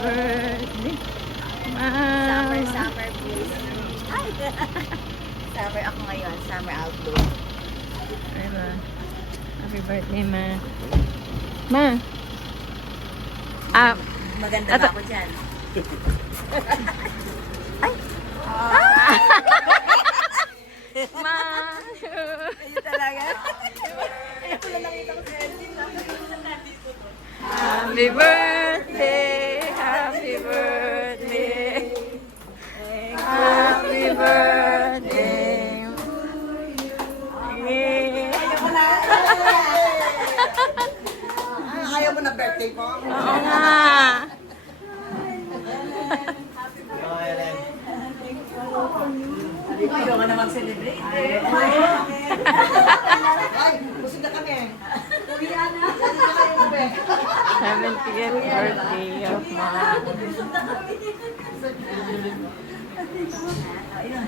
birthday. Summer, Mama. summer please. Ay! Summer ako ngayon. Summer outdoor. Diba? Happy birthday, ma. Ma. Ah, Maganda Ato- ba ako dyan? ma. Ayun talaga. Ayun ko lang nakita ko sa Elvin. Happy birthday. Happy birthday. Happy birthday. Ayaw mo na birthday ko? Oo nga. Ayaw ka na mag-celebrate. Ay, busog na kami. 70th birthday of mom. Ayun.